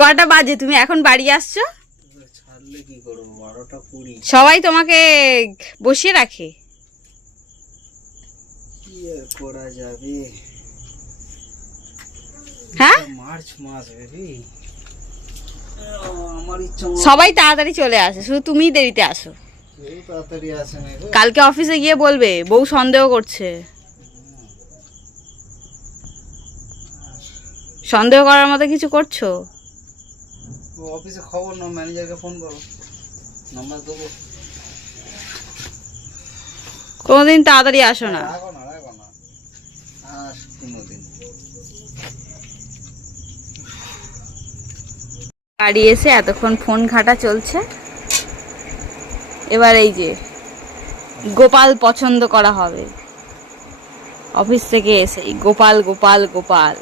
কটা বাজে? তুমি এখন বাড়ি আসছো? ছাড়লে কি করবো, 12টা 20। সবাই তোমাকে বসিয়ে রাখে। কি আর করা যাবে, হ্যাঁ, মার্চ মাস বেবি, আমার ইচ্ছা সবাই তাড়াতাড়ি চলে আসে, শুধু তুমিই দেরিতে আসো। কেউ তাড়াতাড়ি আসে না গো। কালকে অফিসে গিয়ে বলবে বউ সন্দেহ করছে। সন্দেহ করার মতো কিছু করছো? অফিসে খবর নাও, ম্যানেজারকে ফোন করো, নাম্বার দেবো। কোনোদিন তাড়াতাড়ি আসো না। রাখো না, রাখো না, আর কোনোদিন। বাড়ি এসে এতক্ষণ ফোন ঘাটা চলছে, এবার এই যে গোপাল পছন্দ করা হবে। অফিস থেকে এসেই গোপাল গোপাল গোপাল।